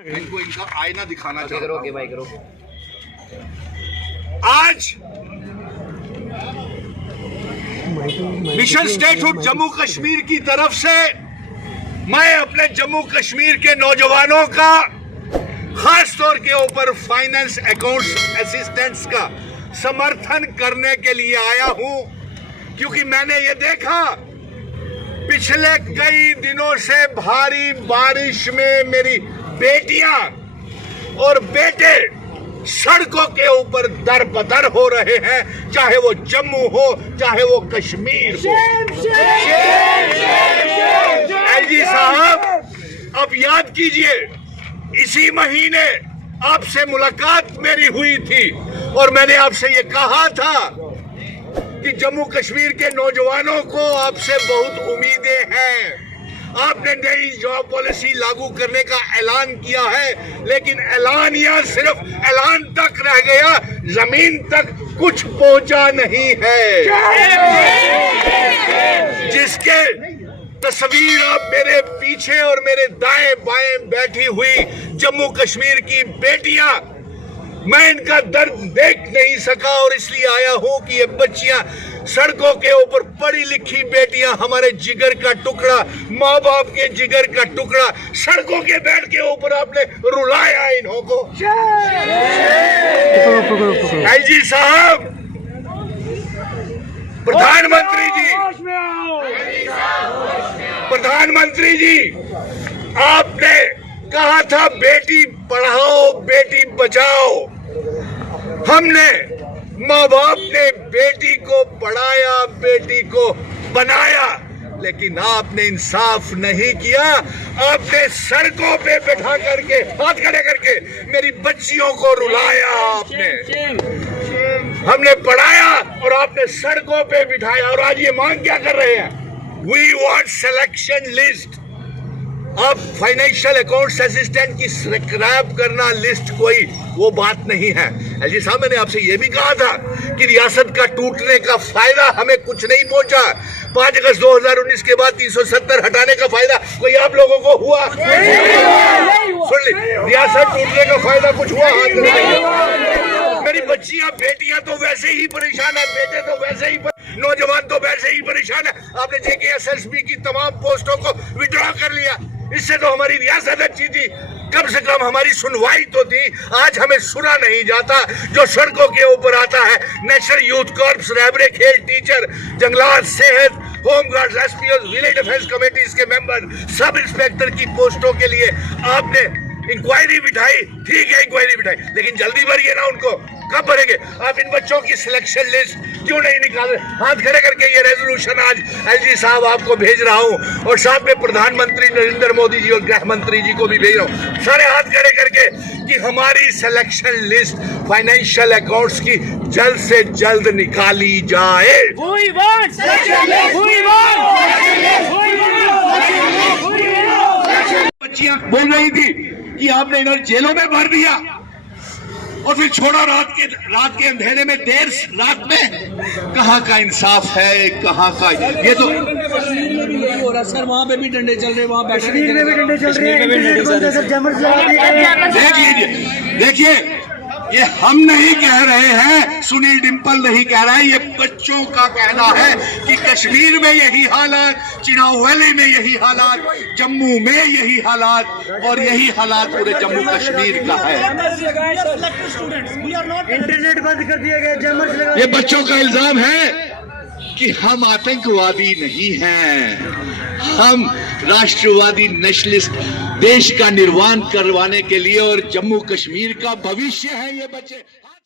इनको इनका आईना दिखाना चाहता हूं। भाई करो। आज मिशन स्टेटहुड जम्मू कश्मीर की तरफ से मैं अपने जम्मू कश्मीर के नौजवानों का खास तौर के ऊपर फाइनेंस अकाउंट्स असिस्टेंट्स का समर्थन करने के लिए आया हूं, क्योंकि मैंने ये देखा पिछले कई दिनों से भारी बारिश में मेरी बेटियां और बेटे सड़कों के ऊपर दर बदर हो रहे हैं, चाहे वो जम्मू हो चाहे वो कश्मीर हो। एलजी साहब, अब याद कीजिए, इसी महीने आपसे मुलाकात मेरी हुई थी और मैंने आपसे ये कहा था कि जम्मू कश्मीर के नौजवानों को आपसे बहुत उम्मीदें हैं। आपने नई जॉब पॉलिसी लागू करने का ऐलान किया है, लेकिन ऐलान या सिर्फ ऐलान तक रह गया, जमीन तक कुछ पहुंचा नहीं है। जिसके तस्वीर आप मेरे पीछे और मेरे दाएं बाएं बैठी हुई जम्मू कश्मीर की बेटियां, मैं इनका दर्द देख नहीं सका और इसलिए आया हूं कि ये बच्चियां सड़कों के ऊपर पढ़ी लिखी बेटियां, हमारे जिगर का टुकड़ा, माँ बाप के जिगर का टुकड़ा, सड़कों के बेड के ऊपर आपने रुलाया इन्हों को। एलजी साहब, प्रधानमंत्री जी, आपने कहा था बेटी पढ़ाओ बेटी बचाओ। हमने, माँ बाप ने बेटी को पढ़ाया, बेटी को बनाया, लेकिन आपने इंसाफ नहीं किया। आपने सड़कों पे बैठा करके, हाथ खड़े करके मेरी बच्चियों को रुलाया। हमने पढ़ाया और आपने सड़कों पे बिठाया, और आज ये मांग क्या कर रहे हैं? We want selection list. अब फाइनेंशियल अकाउंट्स असिस्टेंट की स्क्रैप करना लिस्ट कोई वो बात नहीं है। एलजी साहब, मैंने आपसे ये भी कहा था कि रियासत का टूटने का फायदा हमें कुछ नहीं पहुंचा। 5 अगस्त 2019 के बाद 370 हटाने का फायदा कोई आप लोगों को हुआ? सुन ली, रियासत टूटने का फायदा कुछ हुआ? मेरी बच्चियां बेटियां तो वैसे ही परेशान है, बेटे तो वैसे ही नौजवान तो वैसे ही परेशान है। आपने JKSSB की तमाम पोस्टों को विड्रॉ कर लिया। इससे तो हमारी रियासत अच्छी थी, कम से कम हमारी सुनवाई तो थी। आज हमें सुना नहीं जाता। जो सड़कों के ऊपर आता है, नेशनल यूथ कॉर्प्स, रैबरे, खेल टीचर, जंगलात, सेहत, home guards, SPOs, village defence committees के मेंबर, सब इंस्पेक्टर की पोस्टों के लिए आपने इंक्वायरी बिठाई। ठीक है, इंक्वायरी बिठाई, लेकिन जल्दी भरिए ना उनको। कब भरेंगे? आप इन बच्चों की सिलेक्शन लिस्ट क्यों नहीं निकाल रहे? हाथ खड़े करके ये रेजोल्यूशन आज एलजी साहब आपको भेज रहा हूं, और साथ में प्रधानमंत्री नरेंद्र मोदी जी और गृह मंत्री जी को भी भेज रहा हूं, सारे हाथ खड़े करके, कि हमारी सिलेक्शन लिस्ट फाइनेंशियल अकाउंट्स की जल्द से जल्द निकाली जाए। बच्चियां बोल रही थी कि आपने इन्हें जेलों में भर दिया और फिर छोड़ा रात के अंधेरे में, देर रात में। कहाँ का इंसाफ है, कहाँ का? ये तो हो रहा सर, वहाँ पे भी डंडे चल रहे, वहाँ कश्मीर में भी डंडे चल रहे हैं। देख लीजिए, देखिए, ये हम नहीं कह रहे हैं, सुनील डिम्पल नहीं कह रहा है, ये बच्चों का कहना है कि कश्मीर में यही हालात, चिनाव वैली में यही हालात, जम्मू में यही हालात, और यही हालात पूरे जम्मू कश्मीर का है। इंटरनेट बंद कर दिए गए। ये बच्चों का इल्जाम है कि हम आतंकवादी नहीं हैं, हम राष्ट्रवादी नेशनलिस्ट, देश का निर्माण करवाने के लिए और जम्मू कश्मीर का भविष्य है ये बच्चे।